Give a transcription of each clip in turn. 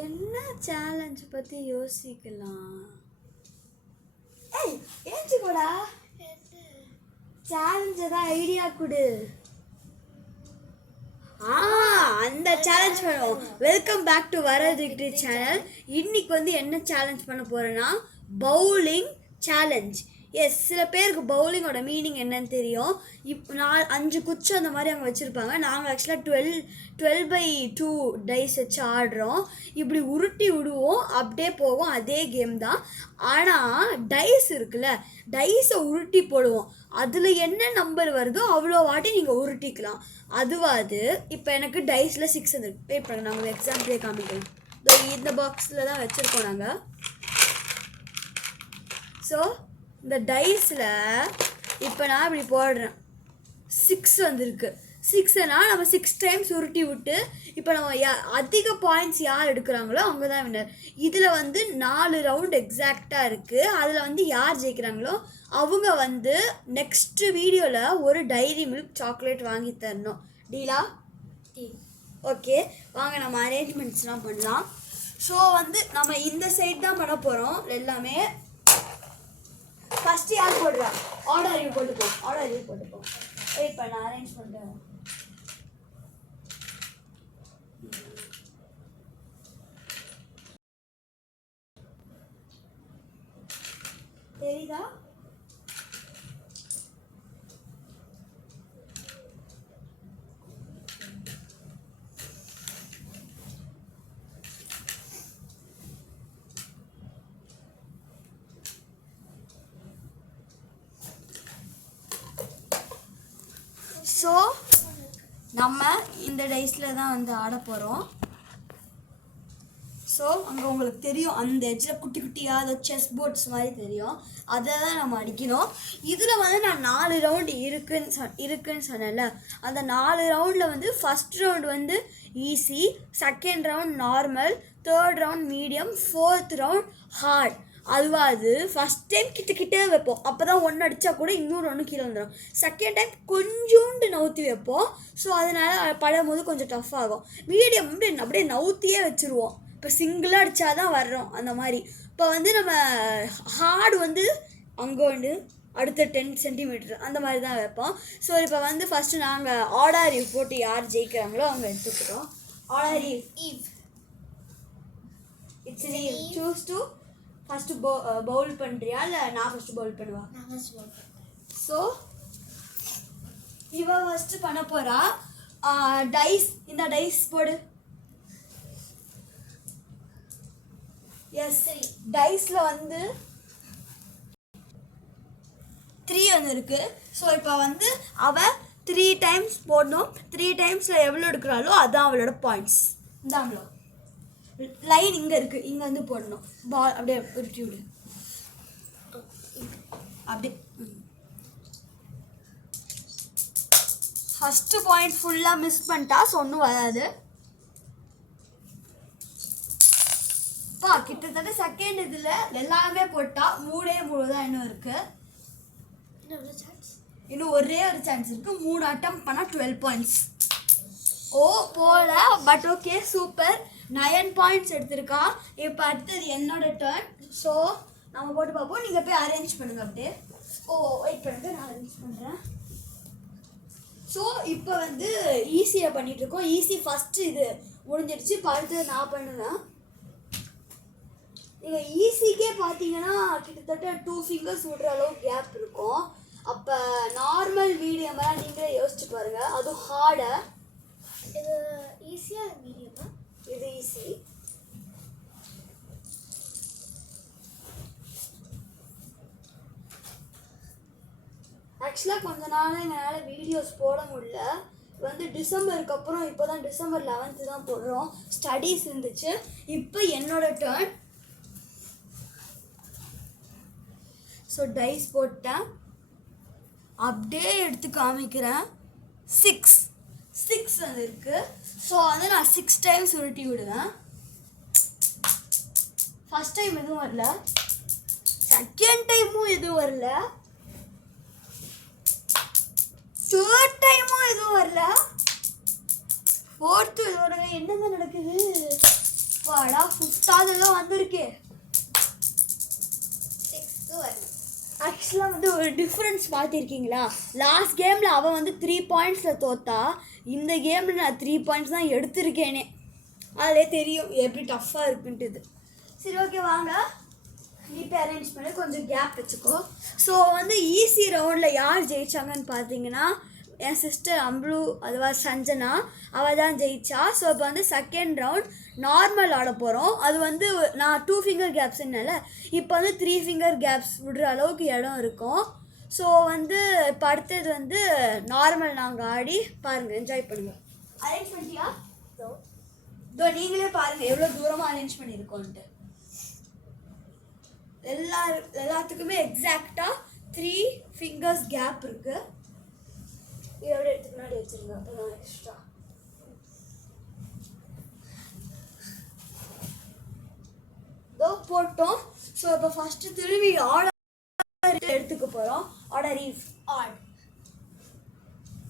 என்ன சேலஞ்ச் பற்றி யோசிக்கலாம். ஏய் ஏஞ்சி போடா, சேலஞ்சை தான் ஐடியா கொடு. அந்த சேலஞ்ச் பண்ணுவோம். வெல்கம் பேக் டு வரது சேனல். இன்னைக்கு வந்து என்ன சேலஞ்ச் பண்ண போகிறேன்னா பவுலிங் சேலஞ்ச். எஸ், சில பேருக்கு பவுலிங்கோட மீனிங் என்னன்னு தெரியும். இப்போ 5 குச்சி அந்த மாதிரி அங்கே வச்சுருப்பாங்க. நாங்கள் ஆக்சுவலாக 12/2 டைஸ் வச்சு ஆடுறோம். இப்படி உருட்டி விடுவோம், அப்படியே போவோம். அதே கேம் தான். ஆனால் டைஸ் இருக்குல்ல, டைஸை உருட்டி போடுவோம். அதில் என்ன நம்பர் வருதோ அவ்வளோ வாட்டி நீங்கள் உருட்டிக்கலாம். அதுவாது இப்போ எனக்கு டைஸில் 6 வந்துருக்கு. வெயிட் பண்ணுங்க, நாங்கள் எக்ஸாம்பிளே காமிக்கலாம். இந்த பாக்ஸில் தான் வச்சுருக்கோம் நாங்கள். ஸோ இந்த டைஸில் இப்போ நான் இப்படி போடுறேன், 6 வந்திருக்கு. 6னா நம்ம 6 டைம்ஸ் உருட்டி விட்டு இப்போ நம்ம அதிக பாயிண்ட்ஸ் யார் எடுக்கிறாங்களோ அவங்க தான் வின்னர். இதில் வந்து 4 ரவுண்ட் எக்ஸாக்டாக இருக்குது. அதில் வந்து யார் ஜெயிக்கிறாங்களோ அவங்க வந்து நெக்ஸ்ட் வீடியோவில் ஒரு டைரி மில்க் சாக்லேட் வாங்கி தரணும். டீலா? ஓகே, வாங்க நம்ம அரேஞ்ச்மெண்ட்ஸ்லாம் பண்ணலாம். ஸோ வந்து நம்ம இந்த சைட் தான் பண்ண போகிறோம் எல்லாமே. ஃபஸ்ட்டு யார் போடுறா? ஆர்டர் யூ போட்டுப்போம். ஆர்டர் யூ போட்டுப்போம். வெயிட் பண்ண, அரேஞ்ச் பண்ணுறேன். தெரியுதா? ஸோ நம்ம இந்த டைஸில் தான் வந்து ஆட போகிறோம். ஸோ அங்கே உங்களுக்கு தெரியும், அந்த எட்ஜில் குட்டி குட்டியாக அதை செஸ் போர்ட்ஸ் மாதிரி தெரியும். அதை தான் நம்ம அடிக்கணும். இதில் வந்து நான் 4 ரவுண்டு இருக்குன்னு சொன்னேன்ல, அந்த 4 ரவுண்டில் வந்து ஃபஸ்ட் ரவுண்ட் வந்து easy, second round normal, third round medium, fourth round hard. அதுவாது ஃபஸ்ட் டைம் கிட்ட வைப்போம். அப்போ தான் ஒன்று அடித்தா கூட இன்னொரு ஒன்று கீழே வந்துடும். செகண்ட் டைம் கொஞ்சோண்டு நவுத்தி வைப்போம். ஸோ அதனால் படும் போது கொஞ்சம் டஃப் ஆகும். மீடியம் அப்படியே நவுத்தியே வச்சுருவோம். இப்போ சிங்கிளாக அடித்தா தான் வர்றோம் அந்த மாதிரி. இப்போ வந்து நம்ம ஹார்டு வந்து அங்கே வந்து அடுத்த 10 சென்டிமீட்டர் அந்த மாதிரி தான் வைப்போம். ஸோ இப்போ வந்து ஃபஸ்ட்டு நாங்கள் ஆர்டர் யூ போட்டு யார் ஜெயிக்கிறாங்களோ அவங்க எடுத்துக்கிட்டோம். Order you it's choose to first Pavul பண்ணுறியா இல்லை நான் ஃபஸ்ட்டு பவுல் பண்ணுவா? ஸோ இவ ஃபஸ்ட்டு பண்ண போகிறா. டைஸ், இந்த டைஸ் போடு. எஸ், டைஸில் வந்து 3 வந்து இருக்குது. ஸோ இப்போ வந்து அவள் 3 டைம்ஸ் போடணும். 3 டைம்ஸில் எவ்வளோ எடுக்கிறாளோ அதுதான் அவளோட பாயிண்ட்ஸ். இந்தாங்களோ லைன் இங்கே இருக்குது, இங்கே வந்து போடணும். பால் அப்படியே உருட்டி விடு. அப்படியே ஃபஸ்ட்டு பாயிண்ட் ஃபுல்லாக மிஸ் பண்ணிட்டா ஒன்றும் வராது. கிட்டத்தட்ட செகண்ட் இதில் எல்லாமே போட்டா 3 தான் இன்னும் இருக்குது. இன்னும் ஒரே ஒரு சான்ஸ் இருக்குது. 3 அட்டம் பண்ணால் 12 பாயிண்ட்ஸ். ஓ போல, பட் ஓகே, சூப்பர். 9 பாயிண்ட்ஸ் எடுத்திருக்கா. இப்போ அடுத்தது என்னோட டர்ன். ஸோ நம்ம போட்டு பார்ப்போம். நீங்கள் போய் அரேஞ்ச் பண்ணுங்கள் அப்படியே. வெயிட் பண்ணுங்க, நான் அரேஞ்ச் பண்ணுறேன். ஸோ இப்போ வந்து ஈஸியாக பண்ணிகிட்ருக்கோம். ஈஸி ஃபஸ்ட்டு இது முடிஞ்சிடுச்சு. இப்போ அடுத்தது நான் பண்ணுவேன். நீங்கள் ஈஸிக்கே பார்த்தீங்கன்னா கிட்டத்தட்ட 2 ஃபிங்கர்ஸ் விடுற அளவுக்கு கேப் இருக்கும். அப்போ நார்மல் மீடியமெல்லாம் நீங்களே யோசிச்சு பாருங்கள். அதுவும் ஹார்டை. இது ஈஸியாக மீடியமா? இது ஈஸி. ஆக்சுவலாக கொஞ்ச நாள் எங்களால் வீடியோஸ் போட முடியல. வந்து டிசம்பருக்கு அப்புறம் இப்போ தான் டிசம்பர் 11 தான் போடுறோம். ஸ்டடீஸ் இருந்துச்சு. இப்போ என்னோட டர்ன். ஸோ டைஸ் போட்டேன், அப்படியே எடுத்து காமிக்கிறேன். 6 வந்து இருக்குது. ஸோ வந்து நான் 6 டைம்ஸ் உருட்டி விடுவேன். ஃபஸ்ட் டைம் எதுவும் வரல, செகண்ட் டைமும் எதுவும் வரல, தேர்ட் டைமும் எதுவும் வரல, ஃபோர்த்து இதோட என்னங்க நடக்குது? வாடா 5th வந்திருக்கே. 6th வரணும். ஆக்சுவலாக வந்து ஒரு டிஃப்ரென்ஸ் பார்த்துருக்கீங்களா? லாஸ்ட் கேமில் அவள் வந்து 3 பாயிண்ட்ஸில் தோத்தா. இந்த கேமில் நான் 3 பாயிண்ட்ஸ் தான் எடுத்திருக்கேனே. அதிலே தெரியும் எப்படி டஃப்பாக இருக்குன்ட்டுது. சரி ஓகே வாங்க, நீட்டே அரேஞ்ச் பண்ணி கொஞ்சம் கேப் வச்சுக்கோ. ஸோ வந்து ஈஸி ரவுண்டில் யார் ஜெயிச்சாங்கன்னு பார்த்தீங்கன்னா என் சிஸ்டர் அம்பளு, அதுவா சஞ்சனா, அவள் தான் ஜெயிச்சா. ஸோ இப்போ வந்து செகண்ட் ரவுண்ட் நார்மல் ஆட போகிறோம். அது வந்து நான் 2 ஃபிங்கர் கேப்ஸ்னால இப்போ வந்து 3 ஃபிங்கர் கேப்ஸ் விடுற அளவுக்கு இடம் இருக்கும். ஸோ வந்து இப்போ அடுத்தது வந்து நார்மல் நாங்கள் ஆடி பாருங்கள், என்ஜாய் பண்ணுங்கள். அரேஞ்ச் பண்ணிட்டியா? இதோ நீங்களே பாருங்கள் எவ்வளோ தூரமாக அரேஞ்ச் பண்ணியிருக்கோன்ட்டு. எல்லாத்துக்குமே எக்ஸாக்டாக 3 ஃபிங்கர்ஸ் கேப் இருக்குது. இதோட எடுத்துக்கு முன்னாடி வச்சுருங்க, அப்போ தான் எக்ஸ்ட்ரா. இதோ போட்டோம். ஸோ இப்போ ஃபஸ்ட்டு திரும்பி ஆர்டர் எடுத்துக்க போகிறோம். Order if add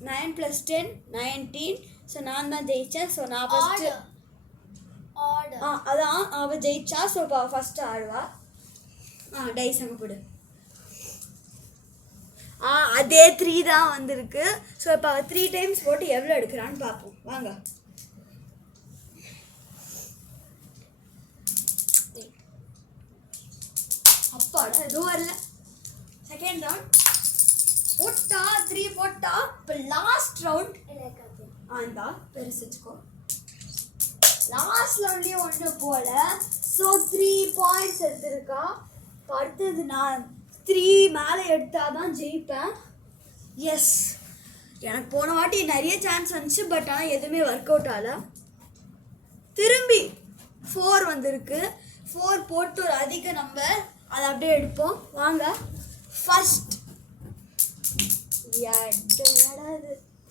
9 + 10 19. ஸோ நான் தான் ஜெயித்தேன். ஸோ நான் ஃபஸ்ட்டு அதான் அவள் ஜெயிச்சா. ஸோ இப்போ ஃபஸ்ட்டு ஆடுவா. டைஸ் அங்கே போடு. அதே 3 தான் வந்திருக்கு. ஸோ இப்போ 3 டைம்ஸ் போட்டு எவ்வளோ எடுக்கிறான்னு பார்ப்போம் வாங்க. அப்பாடா எதுவும் வரல. செகண்ட் ரவுண்ட் போட்டா 3 போட்டா. இப்போ லாஸ்ட் ரவுண்ட் ஆண்டா பெருசு வச்சுக்கோ. லாஸ்ட் ரவுண்ட்லேயும் ஒன்று போல. ஸோ 3 பாயிண்ட்ஸ் எடுத்திருக்கா. இப்போ அடுத்தது நான் 3 மேலே எடுத்தால் தான் ஜெயிப்பேன். எஸ், எனக்கு போன வாட்டி நிறைய சான்ஸ் வந்துச்சு, பட் ஆனால் எதுவுமே ஒர்க் அவுட் ஆகலை. திரும்பி 4 வந்திருக்கு. 4 போட்டு ஒரு அதிக நம்பர், அதை அப்படியே எடுப்போம் வாங்க. First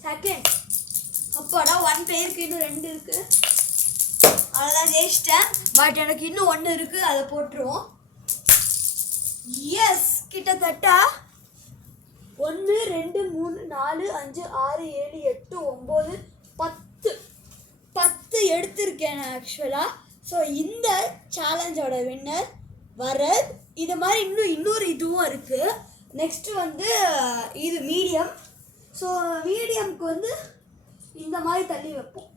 second. அப்பாடா 1 பேருக்கு இன்னும் 2 இருக்குது. அதெல்லாம் ஜெயிச்சிட்டேன். பட் எனக்கு இன்னும் 1 இருக்குது, அதை போட்டுருவோம். எஸ், கிட்டத்தட்ட 1 2 3 4 5 6 7 8 9 10 எடுத்திருக்கேன் நான் ஆக்சுவலாக. ஸோ இந்த சேலஞ்சோட வின்னர் வரத். இது மாதிரி இன்னொரு இதுவும் இருக்குது. நெக்ஸ்ட்டு வந்து இது மீடியம். ஸோ மீடியம்க்கு வந்து இந்த மாதிரி தள்ளி வைப்போம்.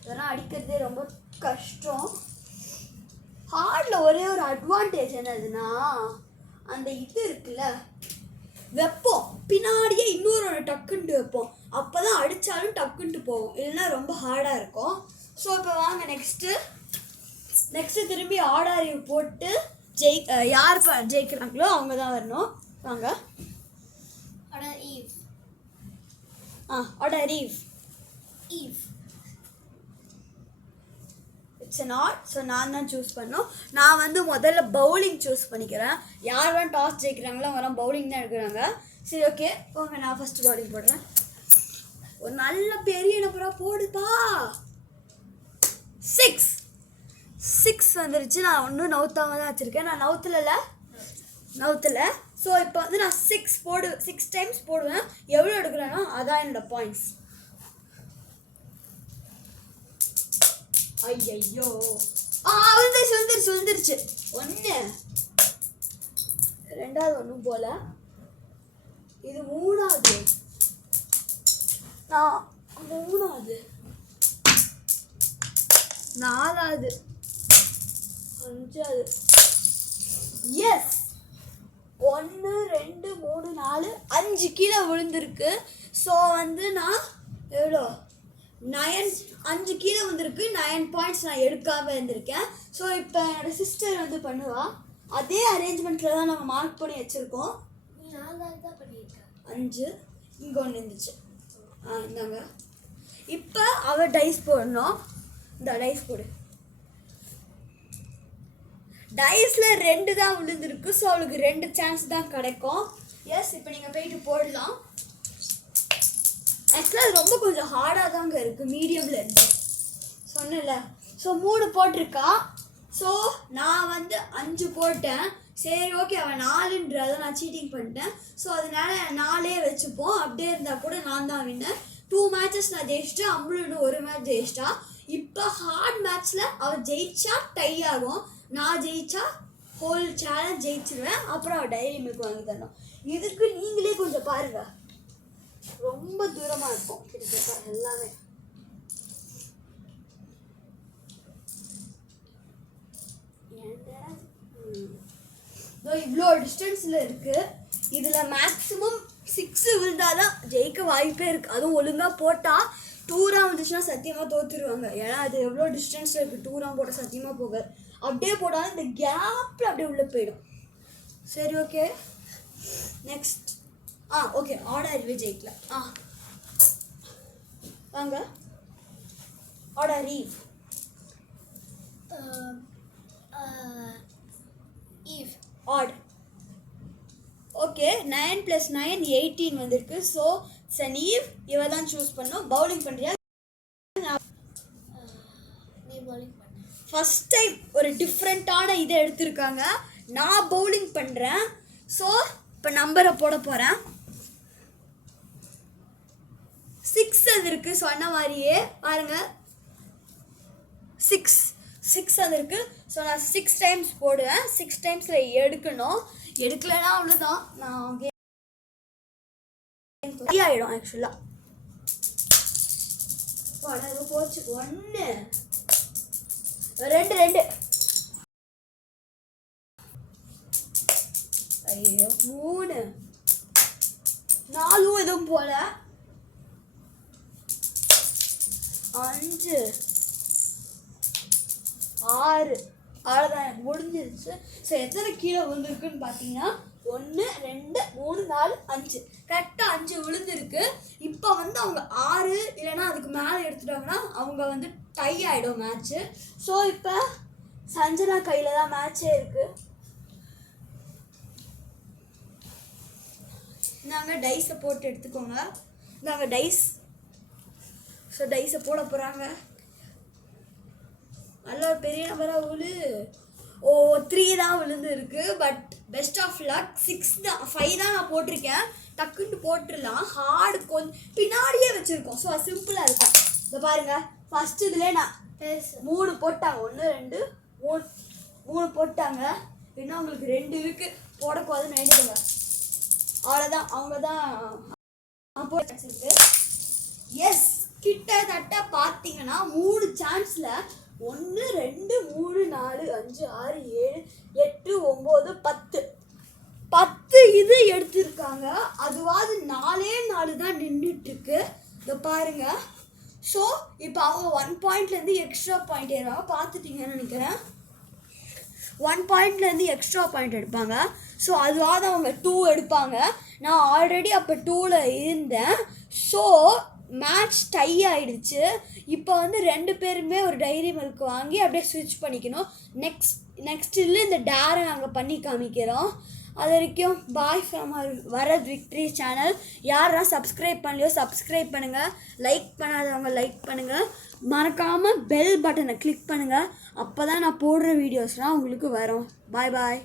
இதெல்லாம் அடிக்கிறதே ரொம்ப கஷ்டம். ஹார்டில் ஒரே ஒரு அட்வான்டேஜ் என்னதுன்னா, அந்த இது இருக்குல்ல, வைப்போம் பின்னாடியே இன்னொரு டக்குன்ட்டு வைப்போம். அப்போ தான் அடித்தாலும் டக்குன்ட்டு போகும், இல்லைன்னா ரொம்ப ஹார்டாக இருக்கும். ஸோ இப்போ வாங்க நெக்ஸ்ட்டு திரும்பி ஆர்டர் போட்டு யார் ஜெயிக்கிறாங்களோ அவங்க தான் வரணும். வாங்க. Order eve. Order eve. It's not. So நான் தான் சூஸ் பண்ணோம். நான் வந்து முதல்ல பவுலிங் சூஸ் பண்ணிக்கிறேன். யாரெல்லாம் டாஸ் ஜெயிக்கிறாங்களோ அவங்களாம் பவுலிங் தான் எடுக்கிறாங்க. சரி ஓகே போங்க, நான் ஃபஸ்ட்டு பவுலிங் போடுறேன். ஒரு நல்ல பெரிய நம்பராக போடுப்பா. 6 வந்துருச்சு. நான் ஒன்றும் நவுத்தாம தான் வச்சுருக்கேன். நான் நவுத்தலை. ஸோ இப்போ வந்து நான் 6 டைம்ஸ் போடுவேன். எவ்வளோ எடுக்கிறேன்னா அதான் என்னோட பாயிண்ட்ஸ். ஐயோ வந்துருச்சு. 1 2வது ஒன்றும் போல. இது 3வது. நான் 3வது 4வது 5வது. எஸ், 1 2 3 4 5 கீழே விழுந்திருக்கு. ஸோ வந்து நான் எவ்வளோ 5 கீழே வந்திருக்கு. 9 பாயிண்ட்ஸ் நான் எடுக்காமல் இருந்திருக்கேன். ஸோ இப்போ என்னோட சிஸ்டர் வந்து பண்ணுவா. அதே அரேஞ்ச்மெண்ட்டில் தான் நாங்கள் மார்க் பண்ணி வச்சுருக்கோம். 5 இங்கே ஒன்று இருந்துச்சு. இந்தாங்க. இப்போ அவள் டைஸ் போடணும். இந்த டைஸ் போடு. டைஸில் 2 தான் விழுந்துருக்கு. ஸோ அவளுக்கு 2 சான்ஸ் தான் கிடைக்கும். எஸ், இப்போ நீங்கள் போயிட்டு போடலாம். ஆக்சுவலாக அது ரொம்ப கொஞ்சம் ஹார்டாக தாங்க இருக்குது. மீடியமில் இருந்து சொன்னல. ஸோ 3 போட்டிருக்கா. ஸோ நான் வந்து 5 போட்டேன். சரி ஓகே, அவன் 4ன்றதை நான் சீட்டிங் பண்ணிட்டேன். ஸோ அதனால 4 வச்சுப்போம். அப்படியே இருந்தால் கூட நான் தான் வின்னர். 2 மேட்சஸ் நான் ஜெயிச்சிட்டேன். அம்பளு 1 மேட்ச் ஜெயிச்சிட்டா. இப்போ ஹார்ட் மேட்ச்சில் அவள் ஜெயிச்சா டை ஆகும், நான் ஜெயிச்சா ஹோல் சேலஞ்ச் ஜெயிச்சிருவேன், அப்புறம் அவள் டைரி மில்க் வாங்கி தரணும். இதுக்கு நீங்களே கொஞ்சம் பாருங்க, ரொம்ப தூரமாக இருக்கும் கிட்டத்தட்ட எல்லாமே. இவ்வளோ டிஸ்டன்ஸில் இருக்குது. இதில் மேக்ஸிமம் 6 விழுந்தாதான் ஜெயிக்க வாய்ப்பே இருக்குது. அதுவும் ஒழுங்காக போட்டால் 2 ரவுண்ட் வந்துச்சுன்னா சத்தியமாக தோற்றுருவாங்க. ஏன்னா அது எவ்வளோ டிஸ்டன்ஸில் இருக்குது, 2 ரவுண்ட் போட்டால் சத்தியமாக போகாது. அப்படியே போட்டாலும் இந்த கேப்பில் அப்படியே உள்ளே போயிடும். சரி ஓகே, நெக்ஸ்ட். ஓகே, ஆர்டர் அறிவே ஜெயிக்கல. வாங்க, order even. Even. Odd. Okay, 9 + 9 18 வந்திருக்கு. ஸோ சன் ஈவ் இவ தான் சூஸ் பண்ணோம். பவுலிங் பண்ணுறியா? நீ பவுலிங் பண்ண. ஃபஸ்ட் டைம் ஒரு டிஃப்ரெண்ட்டான இதை எடுத்திருக்காங்க. நான் பவுலிங் பண்ணுறேன். ஸோ இப்போ நம்பரை போட போகிறேன். 6 அது இருக்குது சொன்ன மாதிரியே பாருங்க. 6 அது இருக்குது. ஸோ நான் 6 டைம்ஸ் போடுவேன். 6 டைம்ஸில் எடுக்கணும். எடுக்கலைன்னா அவ்வளோதான், நான் ஆகிடும் ஆக்சுவலாக. போச்சு. 1 2 ஐயோ 3 4 எதுவும் போல 5 6 அவ்வளோதான், எனக்கு முடிஞ்சிருச்சு. ஸோ எத்தனை கீழே விழுந்துருக்குன்னு பார்த்தீங்கன்னா 1 2 3 4 5 கரெக்டாக 5 விழுந்துருக்கு. இப்போ வந்து அவங்க 6 இல்லைன்னா அதுக்கு மேலே எடுத்துட்டாங்கன்னா அவங்க வந்து டை ஆகிடும் மேட்ச்சு. ஸோ இப்போ சஞ்சனா கையில் தான் மேட்ச்சே இருக்குது. நாங்கள் டைஸை போட்டு எடுத்துக்கோங்க. நாங்கள் டைஸ். ஸோ டைஸை போட போகிறாங்க. நல்ல பெரிய நம்பராக விழு. 3 தான் விழுந்து இருக்கு. But best of luck. 6 தான், 5 தான் நான் போட்டிருக்கேன். டக்குன்னு போட்டுடலாம். ஹார்டு கொஞ்சம் பின்னாடியே வச்சுருக்கோம். ஸோ அது சிம்பிளாக இருக்கும். இதை பாருங்கள், ஃபஸ்ட்டு இதில் நான் 3 போட்டாங்க. 1 2 3 போட்டாங்க. இன்னும் உங்களுக்கு 2 இருக்குது, போடக்கூடாதுன்னு நினைக்கிறேங்க. அவ்வளோதான், அவங்க தான் போட்டுருக்கு. எஸ், கிட்டத்தட்ட பார்த்தீங்கன்னா 3 சான்ஸில் 1 2 3 4 5 6 7 8 9 10 இது எடுத்திருக்காங்க. அதுவாது 4 தான் நின்றுட்டுருக்கு. இதை பாருங்க. ஸோ இப்போ அவங்க 1 பாயிண்ட்லேருந்து எக்ஸ்ட்ரா பாயிண்ட் ஏறுவாங்க. பார்த்துட்டீங்கன்னு நினைக்கிறேன். 1 பாயிண்ட்லேருந்து எக்ஸ்ட்ரா பாயிண்ட் எடுப்பாங்க. ஸோ அதுவாது அவங்க 2 எடுப்பாங்க. நான் ஆல்ரெடி அப்போ 2ல் இருந்தேன். ஸோ மேட்ச் டை ஆகிடுச்சு. இப்போ வந்து 2 பேருமே ஒரு டைரி மில்க் வாங்கி அப்படியே ஸ்விட்ச் பண்ணிக்கணும். நெக்ஸ்ட் இல்லை இந்த டேரை நாங்கள் பண்ணி காமிக்கிறோம். அது வரைக்கும் பாய் ஃப்ரம் வரத் விக்ட்ரி சேனல். யாரெல்லாம் சப்ஸ்கிரைப் பண்ணலையோ சப்ஸ்கிரைப் பண்ணுங்கள். லைக் பண்ணாதவங்க லைக் பண்ணுங்கள். மறக்காமல் பெல் பட்டனை கிளிக் பண்ணுங்கள். அப்போ தான் நான் போடுற வீடியோஸ்லாம் உங்களுக்கு வரும். பாய் பாய்.